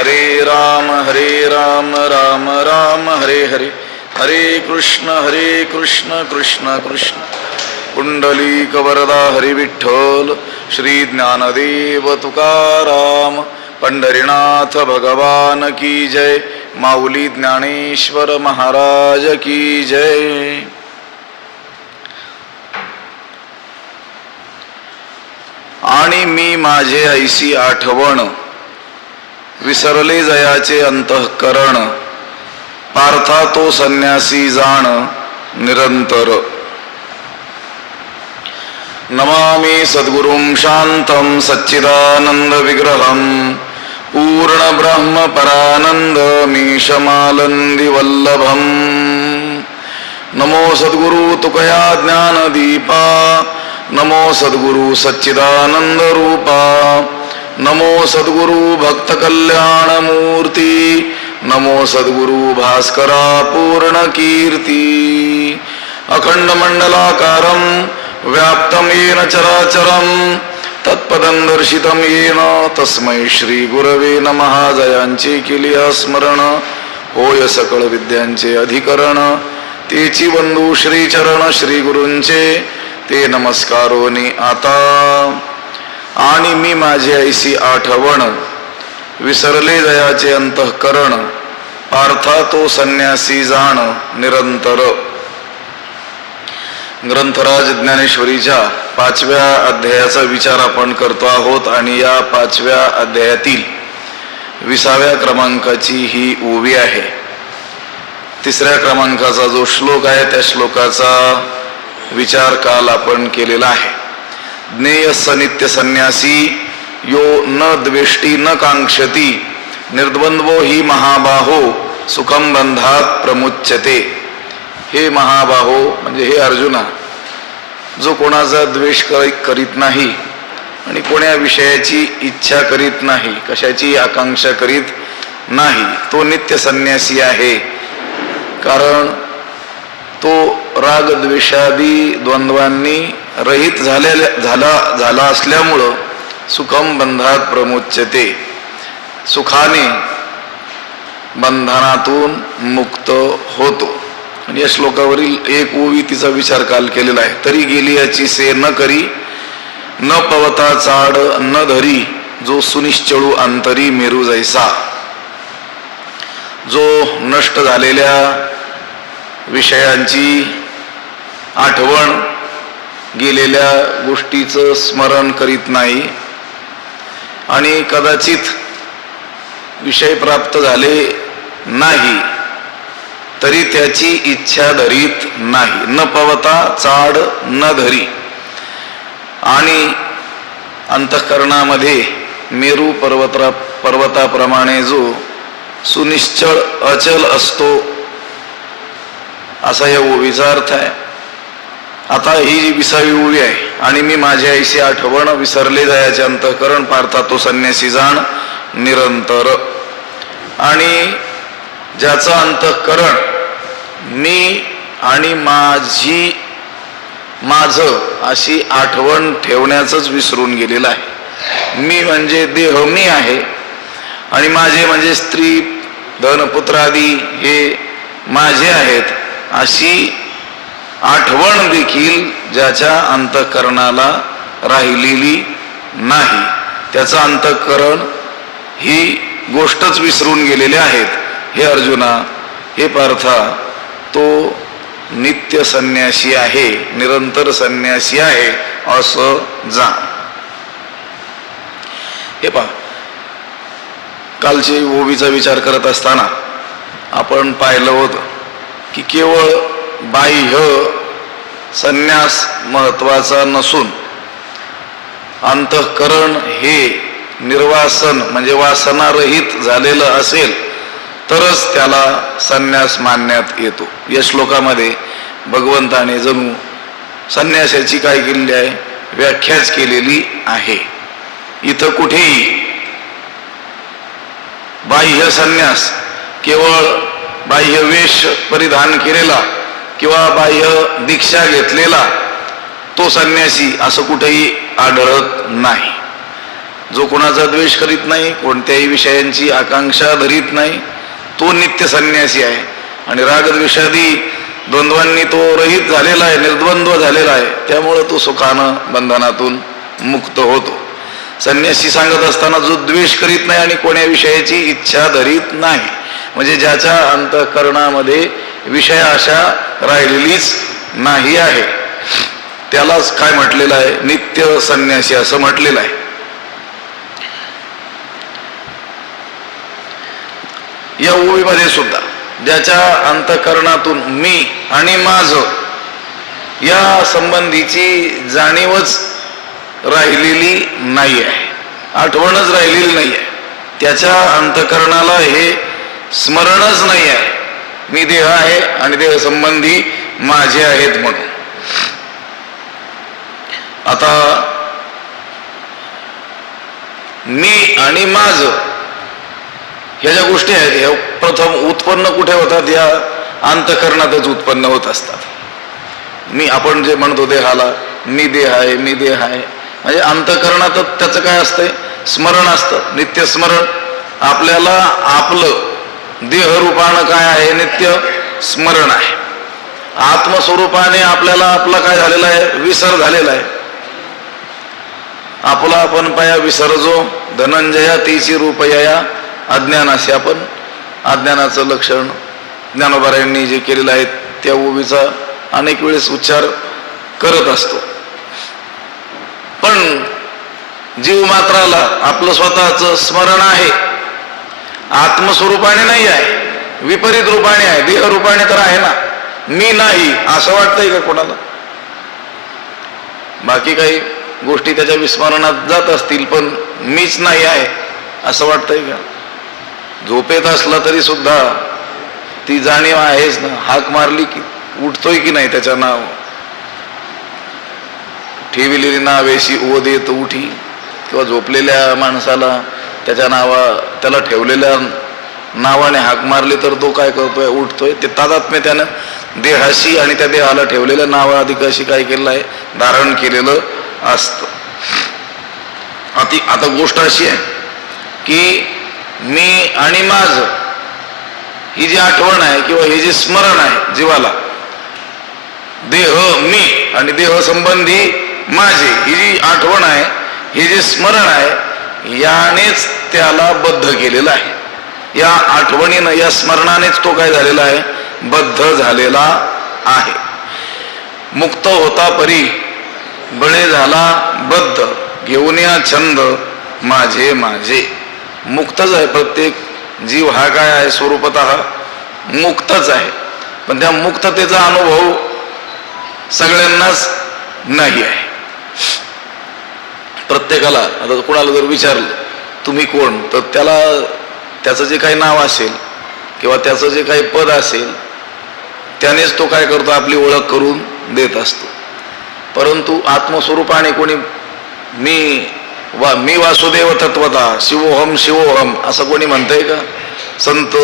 हरे राम हरे राम राम राम हरे हरे. हरे कृष्ण हरे कृष्ण कृष्ण कृष्ण. कुंडली कवरदा हरी विठ्ठल श्री ज्ञानदेव तुकाराम पंढरीनाथ भगवान की जय माऊली ज्ञानेश्वर महाराज की जय. आणि मी माझे ऐसी आठवण विसरले जयाचे अंतःकरण. पार्था तो संन्यासी जाण निरंतर. नमामि सद्गुरुं शान्तं सच्चिदानन्द विग्रहं पूर्ण ब्रह्म नमो सद्गुरु तुकया ज्ञानदीपा। नमो सद्गुरु सच्चिदानन्दरूपा नमो सद्गुरु भक्त कल्याण मूर्ती नमो सद्गुरु भास्करा पूर्ण कीर्ती। अखंड व्याप्तं येन चराचरं तत्पदं दर्शितं येन तस्मै श्री गुरवे नमः। जयांचे केली स्मरण होय सकळ विद्यांचे अधिकरण। तेची बंधू श्रीचरण श्री ते नमस्कारोनी आता। आणि मी माझी ऐसी आठवण विसरले दयाचे अंतःकरण पार्था तो संन्यासी जाण निरंतर. ग्रंथराज ज्ञानेश्वरीच्या पाचव्या अध्यायाचा विचार आपण करतो आहोत आणि या पाचव्या अध्यायातील विसाव्या क्रमांकाची ही ओवी आहे. तिसऱ्या क्रमांकाचा जो श्लोक आहे त्या श्लोकाचा विचार काल आपण केलेला आहे. ज्ञेय सनित्य संन्यासी यो न द्वेष्टी न कांक्षती निर्द्वंद्वो ही महाबाहो सुखम बंधात प्रमुच्यते। हे महाबाहो म्हणजे हे अर्जुना जो कोणाचा द्वेष करीत नाही आणि कोण्या विषयाची इच्छा करीत नाही कशाची आकांक्षा करीत नाही तो नित्य संन्यासी आहे. कारण तो राग द्वेषादी द्वंद्वांनी रहित झालेल्या झाला झाला असल्यामुळं सुखम बंधात प्रमुच्यते. सुखाने बंधनातून मुक्त होतो. आणि या श्लोकावरील एक ओवी तिचा विचार काल केलेला आहे. तरी गेली याची से न करी न पवता चाड न धरी जो सुनिश्चळू अंतरी मेरू जैसा. जो नष्ट झालेल्या विषयांची आठवण गेलेल्या गोष्टीचं स्मरण करीत नाही. आणि कदाचित विषय प्राप्त झाले नाही तरी त्याची इच्छा धरीत नाही. न पवता चाड न धरी. आणि अंतःकरणामध्ये मेरू पर्वता पर्वताप्रमाणे जो सुनिश्चळ अचल असतो असा या ओवीचा अर्थ आहे. आता ही जी विसावी ओळी आहे. आणि मी माझ्या आईशी आठवण विसरले जायचे अंतःकरण पारता तो संन्यासी जाण निरंतर. आणि ज्याचं अंतःकरण मी आणि माझी माझं अशी आठवण ठेवण्याचंच विसरून गेलेलं आहे. मी म्हणजे देह मी आहे. आणि माझे म्हणजे स्त्री धनपुत्रादी हे माझे आहेत अशी आठवण देखील ज्याच्या अंतःकरणाला राहिलेली नाही. त्याचं अंतःकरण ही गोष्टच विसरून गेलेले आहेत. हे अर्जुना हे पार्था तो नित्य संन्यासी आहे निरंतर संन्यासी आहे असं जा. हे पहा कालचे ओबीचा विचार करत असताना आपण पाहिलं होतं की केवळ बाह्य संन्यास महत्त्वाचा नसून अंतःकरण हे निर्वासन म्हणजे वासनारहित झालेलं असेल तरच त्याला संन्यास मानण्यात येतो. या श्लोकामध्ये भगवंताने जणू संन्यासाची काय केलेली आहे? व्याख्याच केलेली आहे. इथं कुठेही बाह्य संन्यास केवळ बाह्य वेश परिधान केलेला किंवा बाह्य दीक्षा घेतलेला तो संन्यासी असं कुठेही आढळत नाही. जो कोणाचा द्वेष करीत नाही कोणत्याही विषयांची आकांक्षा धरीत नाही तो नित्य संन्यासी आहे. आणि रागद्वेषादी द्वंद्वांनी तो रहित झालेला आहे निर्द्वंद्व झालेला आहे. त्यामुळं तो सुखानं बंधनातून मुक्त होतो. संन्यासी सांगत असताना जो द्वेष करीत नाही आणि कोण्या विषयाची इच्छा धरीत नाही. म्हणजे ज्याच्या अंतःकरणामध्ये विषय आशा राहिलेलीच नाही आहे. त्यालाच काय म्हटलेलं आहे? नित्य संन्यासी असं म्हटलेलं आहे. या ओळीमध्ये सुद्धा ज्याच्या अंतकरणातून मी आणि माझ या संबंधीची जाणीवच राहिलेली नाही आहे. आठवणच राहिलेली नाही आहे. त्याच्या अंतकरणाला हे स्मरणच नाही आहे मी देह आहे आणि देह संबंधी माझे आहेत म्हणून. आता मी आणि माझ ह्या ज्या गोष्टी आहेत ह्या प्रथम उत्पन्न कुठे होतात? या अंतकरणातच उत्पन्न होत असतात. मी आपण जे म्हणतो देहाला मी देह आहे मी देह आहे. म्हणजे अंतकरणातच त्याचं काय असतंय? स्मरण असतं. नित्य स्मरण आपल्याला आपलं देहरूपानं काय आहे? नित्य स्मरण आहे. आत्मस्वरूपाने आपल्याला आपला काय झालेला आहे? विसर झालेला आहे. आपला आपण पया विसरजो. धनंजया तीची रूपया अज्ञानाशी आपण अज्ञानाचं लक्षण ज्ञानोबारायांनी जे केलेलं आहे त्या ओवीचा अनेक वेळेस उच्चार करत असतो. पण जीव मात्राला आपलं स्वतःच स्मरण आहे. आत्मस्वरूपाने नाही आहे. विपरीत रूपाने आहे. देह रूपाने तर आहे ना. मी नाही असं वाटतंय का कोणाला? बाकी काही गोष्टी त्याच्या विस्मरणात जात असतील पण मीच नाही आहे असं वाटतंय का? झोपेत असला तरी सुद्धा ती जाणीव आहेच ना. हाक मारली की उठतोय की नाही त्याच्या नाव? ठेविलेली नावेशी ओ येत उठी. किंवा झोपलेल्या माणसाला त्याच्या नावा त्याला ठेवलेल्या नावाने हाक मारली तर तो काय करतोय? उठतोय. ते तादात्म्य त्यानं देहाशी आणि त्या देहाला ठेवलेल्या नावा अधिक अशी काय केलेलं आहे? धारण केलेलं असत. अति आता गोष्ट अशी आहे की मी आणि माझ ही जी आठवण आहे किंवा हे जे स्मरण आहे जीवाला देह मी आणि देह संबंधी माझे ही जी आठवण आहे हे जे स्मरण आहे यानेच त्याला बद्ध केलेलं आहे. या आठवणीनं या स्मरणानेच तो काय झालेला आहे? बद्ध झालेला आहे. मुक्त होता परी बळे झाला बद्ध. घेऊन या छंद माझे माझे. मुक्तच आहे प्रत्येक. जीव हा काय आहे स्वरूपत? मुक्तच आहे. पण त्या मुक्ततेचा अनुभव सगळ्यांनाच नाही आहे. प्रत्येकाला आता कुणाला जर विचारलं तुम्ही कोण? तर त्याला त्याचं जे काही नाव असेल किंवा त्याचं जे काही पद असेल त्यानेच तो काय करतो? आपली ओळख करून देत असतो. परंतु आत्मस्वरूपाने कोणी मी वा मी वासुदेव तत्वता शिवोहम शिवोहम असं कोणी म्हणतंय का? संत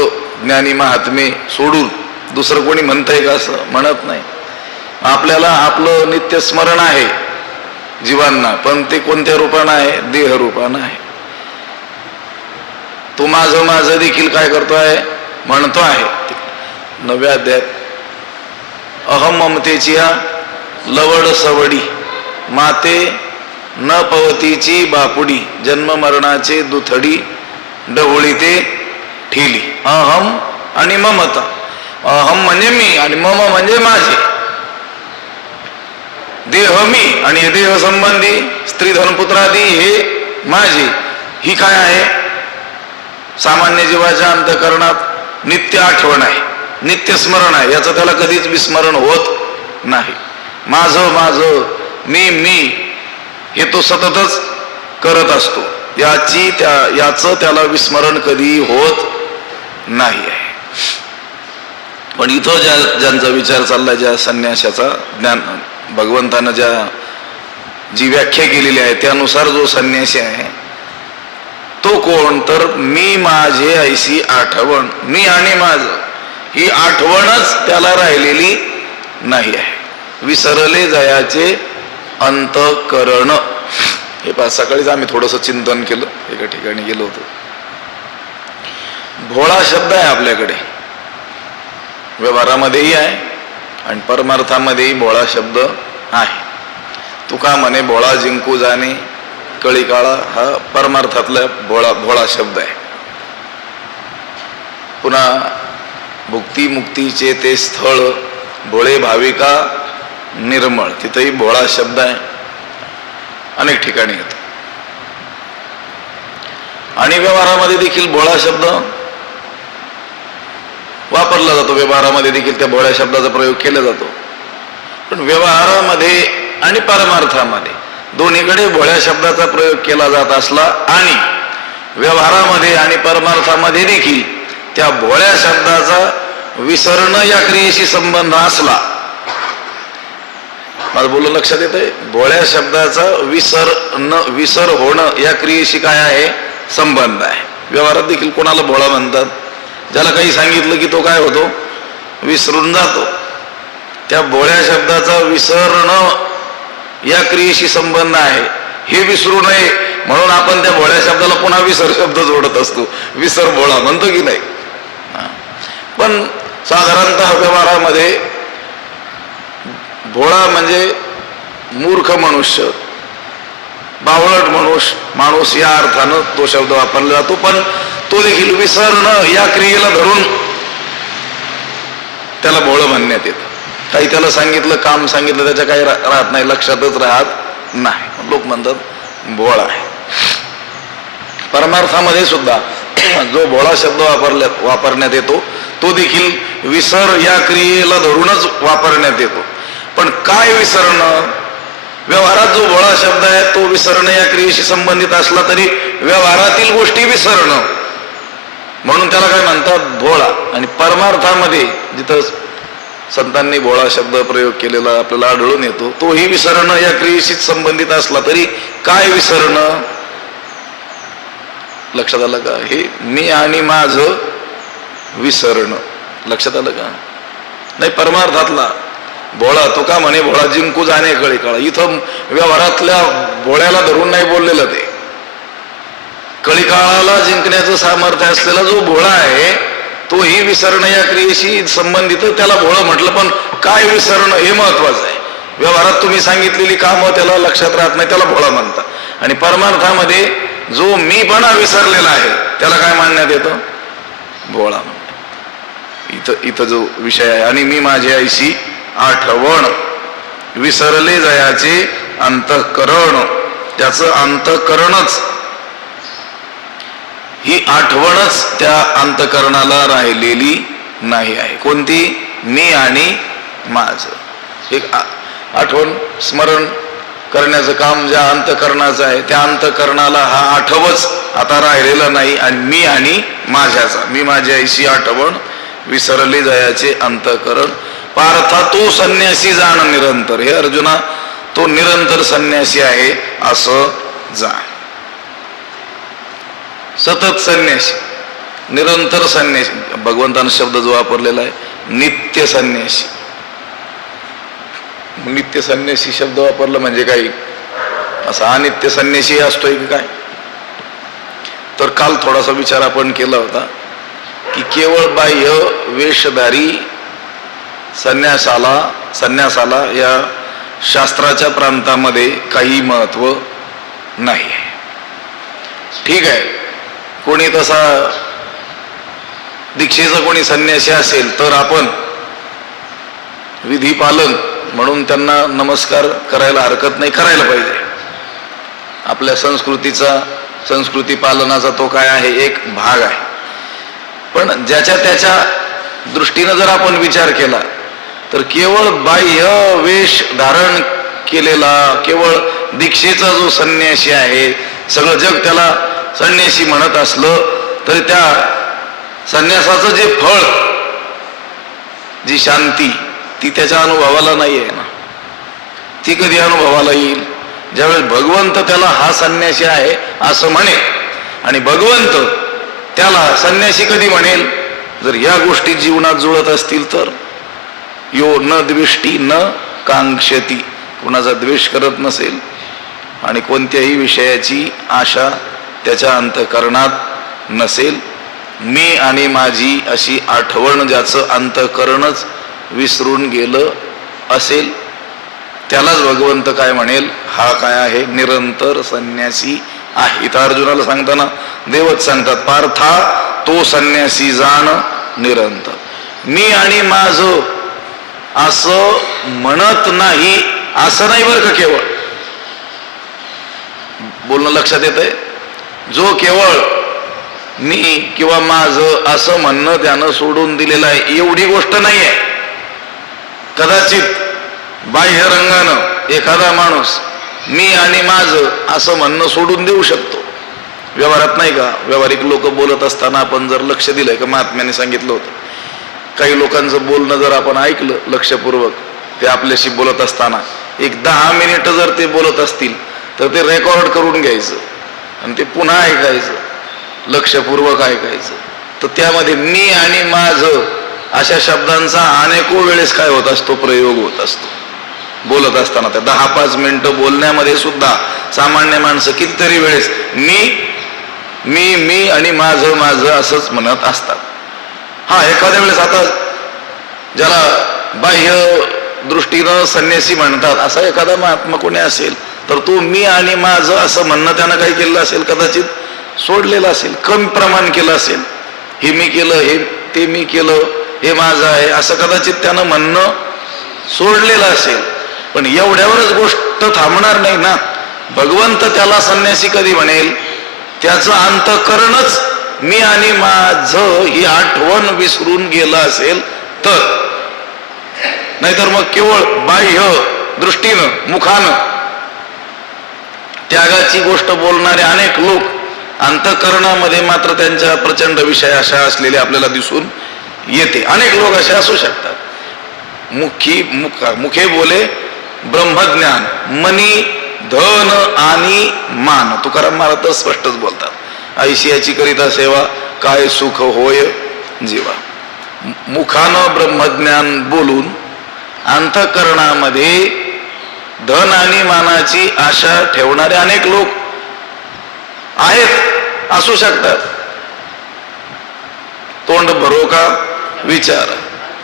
ज्ञानी महात्मे सोडून दुसरं कोणी म्हणतंय का असं म्हणत नाही. आपल्याला आपलं नित्य स्मरण आहे जीवांना पण ते कोणत्या रूपानं आहे? देह रूपानं आहे. तो माझं माझं देखील काय करतो आहे म्हणतो आहे. नव्या अध्यायात अहम ममतेची या लवड सवडी. माते न पवतीची बापुडी. जन्म मरणाचे दुथडी डवळी ते ठेली. अहम आणि ममता. अहम म्हणजे मी आणि मम म्हणजे माझे. देह मी आणि देह संबंधी स्त्री धनपुत्रादी हे माझे. ही काय आहे? सामान्य जीवाच्या अंतकरणात नित्य आठवण आहे नित्य स्मरण आहे याचं त्याला कधीच विस्मरण होत नाही. माझं माझं मी मी हे तो सततच करत असतो. याची त्या याचं त्याला विस्मरण कधी होत नाही आहे. पण इथं ज्या ज्यांचा विचार चालला ज्या संन्यासाचा ज्ञान भगवंतानं ज्या जी व्याख्या केलेली आहे त्यानुसार जो संन्यासी आहे तो कोण? तर मी माझे ऐशी आठवण मी आणि माझ ही आठवणच त्याला राहिलेली नाही आहे. विसरले जयाचे अंतकरण. हे पा सकाळीच आम्ही थोडंसं चिंतन केलं एका ठिकाणी गेलो होतो. भोळा शब्द आहे आपल्याकडे. व्यवहारामध्येही आहे आणि परमार्थामध्येही भोळा शब्द आहे. तुका म्हणे भोळा जिंकू जाणे कळी काळा हा परमार्थातला भोळा भोळा शब्द आहे. पुन्हा भुक्ती मुक्तीचे ते स्थळ भोळे भाविका निर्मळ तिथेही भोळा शब्द आहे. अनेक ठिकाणी येतो. आणि व्यवहारामध्ये देखील भोळा शब्द वापरला जातो. व्यवहारामध्ये देखील त्या भोळ्या शब्दाचा प्रयोग केला जातो. पण व्यवहारामध्ये आणि परमार्थामध्ये दोन्हीकडे भोळ्या शब्दाचा प्रयोग केला जात असला आणि व्यवहारामध्ये आणि परमार्थामध्ये देखील त्या भोळ्या शब्दाचा विसरणं या क्रियेशी संबंध असला. माझं बोलून लक्षात येत आहे भोळ्या शब्दाचा विसर न विसर होणं या क्रियेशी काय आहे? संबंध आहे. व्यवहारात देखील कोणाला भोळा म्हणतात? ज्याला काही सांगितलं की तो काय होतो? विसरून जातो. त्या भोळ्या शब्दाचा विसरणं या क्रियेशी संबंध आहे. हे विसरू नये. म्हणून आपण त्या भोळ्या शब्दाला पुन्हा विसर शब्द जोडत असतो. विसर भोळा म्हणतो की नाही? पण साधारणतः व्यवहारामध्ये भोळा म्हणजे मूर्ख मनुष्य बावळट मनुष्य माणूस या अर्थानं तो शब्द वापरला जातो. पण तो देखील विसरणं या क्रियेला धरून त्याला भोळं म्हणण्यात येतं. काही त्याला सांगितलं काम सांगितलं त्याच्या काही राहत नाही लक्षातच राहत नाही. लोक म्हणतात भोळा आहे. परमार्थामध्ये सुद्धा जो भोळा शब्द वापरल्या वापरण्यात येतो तो देखील विसर या क्रियेला धरूनच वापरण्यात येतो. पण काय विसरणं? व्यवहारात जो भोळा शब्द आहे तो विसरणं या क्रियेशी संबंधित असला तरी व्यवहारातील गोष्टी विसरणं. म्हणून त्याला काय म्हणतात? भोळा. आणि परमार्थामध्ये जिथं संतांनी भोळा शब्द प्रयोग केलेला आपल्याला आढळून येतो. तोही विसरणं या क्रियेशीच संबंधित असला तरी काय विसरणं? लक्षात आलं का? हे मी आणि माझ विसरणं. लक्षात आलं का? नाही परमार्थातला. भोळा तो का म्हणे? भोळा जिंकू जाणे कळी काळा इथं व्यवहारातल्या भोळ्याला धरून नाही बोललेलं ते. कळीकाळाला जिंकण्याचं सामर्थ्य असलेला जो भोळा आहे तोही विसरणं या क्रियेशी संबंधित त्याला भोळं म्हटलं पण काय विसरणं हे महत्वाचं आहे. व्यवहारात तुम्ही सांगितलेली कामं त्याला लक्षात राहत नाही त्याला भोळा म्हणता आणि परमार्थामध्ये जो मीपणा विसरलेला आहे त्याला काय मानण्यात येतं? भोळा इथं इथं जो विषय आहे आणि मी माझ्या आईशी आठवण विसरले जयाचे अंतःकरण त्याचं अंतःकरणच ही आठवणच त्या अंतकरणाला राहिलेली नाही आहे. कोणती? मी आणि माझ. एक आठवण स्मरण करण्याचं काम ज्या अंतकरणाचं आहे त्या अंतकरणाला हा आठवच आता राहिलेला नाही आणि मी आणि माझ्याचा. मी माझ्या आईशी आठवण विसरले जायाचे अंतकरण. पार्था तो संन्यासी जाण निरंतर. हे अर्जुना तो निरंतर संन्यासी आहे असं जाण. सतत संन्यास निरंतर संन्यास. भगवंतानं शब्द जो वापरलेला आहे नित्य संन्यासी. नित्य संन्यासी शब्द वापरला म्हणजे काही असा अनित्य संन्यासी असतोय की काय? तर काल थोडासा विचार आपण केला होता की केवळ बाह्य वेशधारी संन्यासाला संन्यासाला या शास्त्राच्या प्रांतामध्ये काही महत्त्व नाही. ठीक आहे. कोणी तसा दीक्षेचा कोणी संन्यासी असेल तर आपण विधी पालन म्हणून त्यांना नमस्कार करायला हरकत नाही करायला पाहिजे. आपल्या संस्कृतीचा संस्कृती पालनाचा तो काय आहे एक भाग आहे. पण ज्याच्या त्याच्या दृष्टीनं जर आपण विचार केला तर केवळ बाह्य वेश धारण केलेला केवळ दीक्षेचा जो संन्यासी आहे सगळं जग त्याला संन्यासी म्हणत असलं तरी त्या संन्यासाचं जे फळ जी शांती ती त्याच्या अनुभवाला नाही आहे ना. ती कधी अनुभवाला येईल? ज्यावेळेस भगवंत त्याला हा संन्यासी आहे असं म्हणेल आणि भगवंत त्याला संन्यासी कधी म्हणेल? जर या गोष्टी जीवनात जुळत असतील तर. यो न द्विष्टी न कांक्षती. कुणाचा द्वेष करत नसेल आणि कोणत्याही विषयाची आशा त्याच्या अंतकरणात नसेल मी आणि माझी अशी आठवण ज्याचं अंतकरणच विसरून गेलं असेल त्यालाच भगवंत काय म्हणेल? हा काय आहे? निरंतर संन्यासी आहे. इथं अर्जुनाला सांगताना देवच सांगतात पार्था तो संन्यासी जाण निरंतर. मी आणि माझ असं म्हणत नाही असं नाही बरं का केवळ? बोलणं लक्षात येत आहे जो केवळ मी किंवा माझं असं म्हणणं त्यानं सोडून दिलेलं आहे एवढी गोष्ट नाही आहे कदाचित बाह्यरंगानं एखादा माणूस मी आणि माझं असं म्हणणं सोडून देऊ शकतो. व्यवहारात नाही का? व्यावहारिक लोक बोलत असताना आपण जर लक्ष दिलंय का महात्म्याने सांगितलं होतं. काही लोकांचं बोलणं जर आपण ऐकलं लक्षपूर्वक ते आपल्याशी बोलत असताना एक दहा मिनिटं जर ते बोलत असतील तर ते रेकॉर्ड करून घ्यायचं. आणि ते पुन्हा ऐकायचं. लक्षपूर्वक ऐकायचं. तर त्यामध्ये मी आणि माझं अशा शब्दांचा अनेको वेळेस काय होत असतो प्रयोग होत असतो. बोलत असताना त्या दहा पाच मिनिटं बोलण्यामध्ये सुद्धा सामान्य माणसं कितीतरी वेळेस मी मी मी आणि माझं माझं असंच म्हणत असतात. हा एखाद्या वेळेस आता ज्याला बाह्य दृष्टीनं संन्यासी म्हणतात. असा एखादा महात्मा कोणी असेल तर तो मी आणि माझं असं म्हणणं त्यानं काय केलं असेल कदाचित सोडलेलं असेल कमी प्रमाण केलं असेल. हे मी केलं हे ते मी केलं हे माझं आहे असं कदाचित त्यानं म्हणणं सोडलेलं असेल. पण एवढ्यावरच गोष्ट थांबणार नाही ना. भगवंत त्याला संन्यासी कधी म्हणेल? त्याचं अंतकरणच मी आणि माझं ही आठवण विसरून गेलं असेल तर. नाहीतर मग केवळ बाह्य दृष्टीनं मुखानं. त्यागाची गोष्ट बोलणारे अनेक लोक अंतकरणामध्ये मात्र त्यांच्या प्रचंड विषय अशा असलेले आपल्याला दिसून येते. अनेक लोक असे असू शकतात. मुखी मुखा मुखे बोले ब्रह्मज्ञान मनी धन आणि मान. तुकाराम महाराज तर स्पष्टच बोलतात. ऐशियाची करिता सेवा काय सुख होय जीवा. मुखानं ब्रह्मज्ञान बोलून अंतकरणामध्ये धन आणि मानाची आशा ठेवणारे अनेक लोक आहेत असू शकतात. तोंड भरो का विचार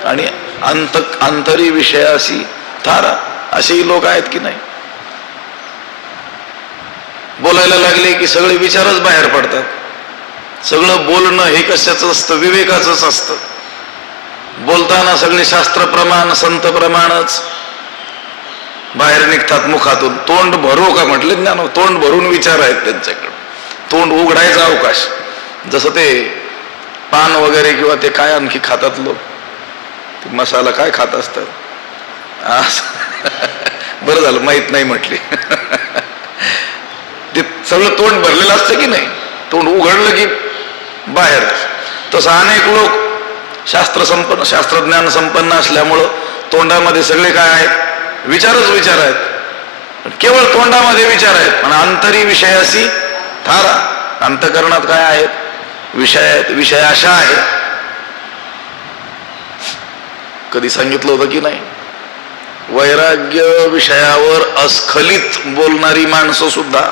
आणि अंत अंतरी विषयाशी थारा असेही लोक आहेत की नाही? बोलायला लागले की सगळे विचारच बाहेर पडतात. सगळं बोलणं हे कशाचं असतं? विवेकाचंच असतं. बोलताना सगळे शास्त्रप्रमाण संत प्रमाणच. बाहेर निघतात मुखातून. तोंड भरू का म्हटले ज्ञान? तोंड भरून विचार आहेत त्यांच्याकडे. तोंड उघडायचा अवकाश. जसं ते पान वगैरे किंवा ते काय आणखी खातात लोक? मसाला काय खात असतात? बरं झालं माहीत नाही म्हटले. ते सगळं तोंड भरलेलं असतं की नाही? तोंड उघडलं की बाहेर. तसं अनेक लोक शास्त्र संपन्न शास्त्रज्ञान संपन्न असल्यामुळं तोंडामध्ये सगळे काय आहेत? विचारच विचार आहेत. पण केवळ तोंडामध्ये विचार आहेत. पण अंतरी विषयाशी थारा अंतकरणात काय आहेत? विषय आहेत विषय अशा आहेत. कधी सांगितलं होतं की नाही? वैराग्य विषयावर अस्खलित बोलणारी माणसं सुद्धा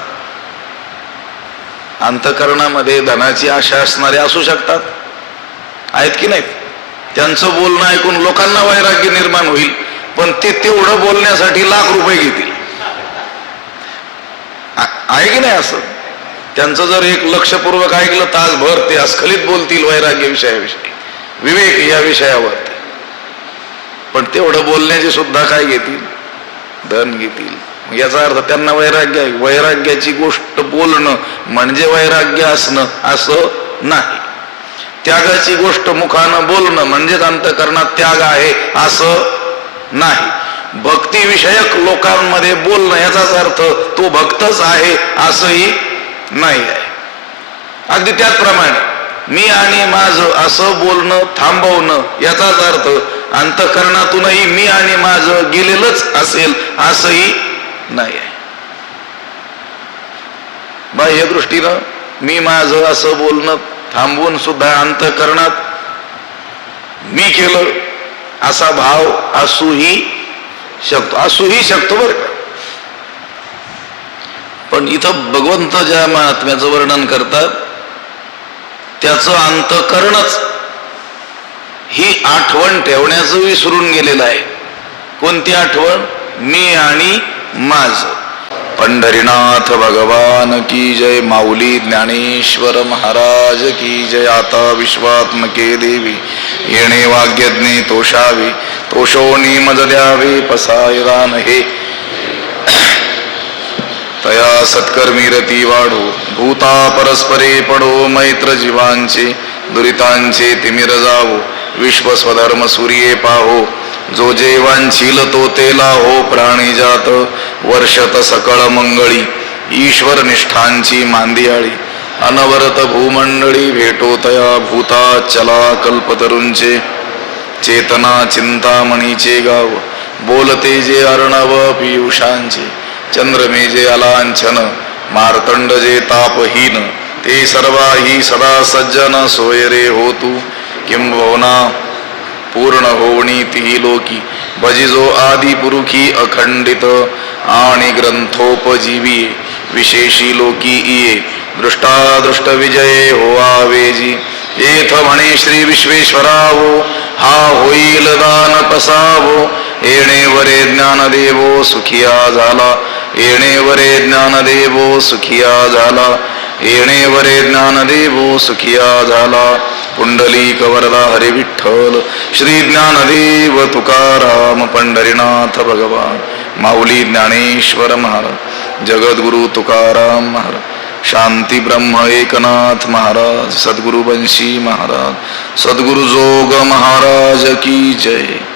अंतकरणामध्ये धनाची आशा असणारे असू शकतात. आहेत की नाहीत? त्यांचं बोलणं ऐकून लोकांना वैराग्य निर्माण होईल पण ते तेवढं बोलण्यासाठी लाख रुपये घेतील. आहे की नाही असं? त्यांचं जर एक लक्षपूर्वक ऐकलं तासभर ते अस्खलित बोलतील वैराग्य विषयाविषयी. विवेक या विषयावर. पण तेवढं बोलण्याचे सुद्धा काय घेतील? धन घेतील. याचा अर्थ त्यांना वैराग्य वैराग्याची गोष्ट बोलणं म्हणजे वैराग्य असणं असं नाही. त्यागाची गोष्ट मुखानं बोलणं म्हणजेच अंतकरणात त्याग आहे असं नाही. भक्तिविषयक लोकांमध्ये बोलणं याचाच अर्थ तो भक्तच आहे असंही नाही आहे. अगदी त्याचप्रमाणे मी आणि माझं असं बोलणं थांबवणं याचाच अर्थ अंतकरणातूनही मी आणि माझं गेलेलंच असेल असंही नाही आहे. बाह्य दृष्टीनं मी माझं असं बोलणं थांबवून सुद्धा अंतकरणात मी केलं असा भाव असूही शकतो. असूही शकतो बरं का. पण इथं भगवंत ज्या महात्म्याचं वर्णन करतात त्याचं अंतकरणच ही आठवण ठेवण्याचं विसरून गेलेलं आहे. कोणती आठवण? मी आणि माझं. पंढरीनाथ भगवान की जय माऊली ज्ञानेश्वर महाराज की जय आता विश्वात्मके देवी येणे वाग्यज्ञे तोषावी तोषो निमज द्यावे पसायदान हे. तया सत्कर्मी रती वाढो भूता परस्परे पडो मैत्र जीवांचे दुरितांचे तिमिर जावो विश्व स्वधर्म सूर्ये पाहो. जो जेवांशील तो तेला हो प्राणी जात वर्षत सकळ मंगळी ईश्वर निष्ठांची मांदियाळी. अनवरत भूमंडळी भेटो तया भूता चला कल्पतरुंचे. चेतना चिंतामणीचे गाव बोलते जे अर्णव पियुषांचे. चंद्रमे जे अलांछन मार्तंड जे तापहीन ते सर्वाही सदा सज्जन सोयरे होतु. तू किंबहुना पूर्ण होवणी ती लोकी. भजिजो आदि पुरुखी अखंडित आणि ग्रंथोपजीवी विशेषी लोकी इये. दृष्टादृष्ट विजये होवावेजी आवेजी येथ म्हणे श्री विश्वेश्वरावो हा होईल दान पसावो. येणे वरे ज्ञानदेवो सुखिया झाला. येणे वरे ज्ञानदेवो सुखिया झाला. येणे वरे ज्ञानदेवो सुखिया झाला. पुंडलिक वरदा हरी विठ्ठल श्री ज्ञानदेव तुकाराम पंढरीनाथ भगवान माऊली ज्ञानेश्वर महाराज जगद्गुरु तुकाराम महाराज शांती ब्रह्म एकनाथ महाराज सद्गुरु बंशी महाराज सद्गुरु जोग महाराज की जय.